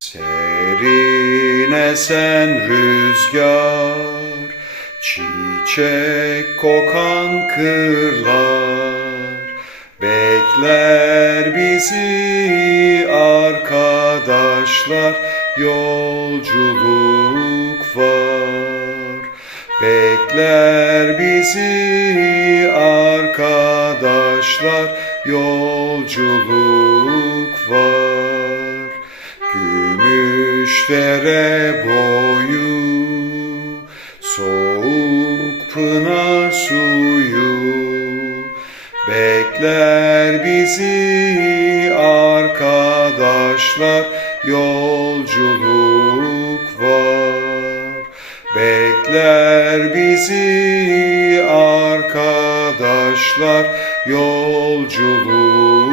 Serin esen rüzgar, çiçek kokan kırlar, bekler bizi arkadaşlar, yolculuk var. Bekler bizi arkadaşlar, yolculuk var. Gümüşdere boyu, soğuk pınar suyu, bekler bizi arkadaşlar, yolculuk var. Bekler bizi arkadaşlar, yolculuk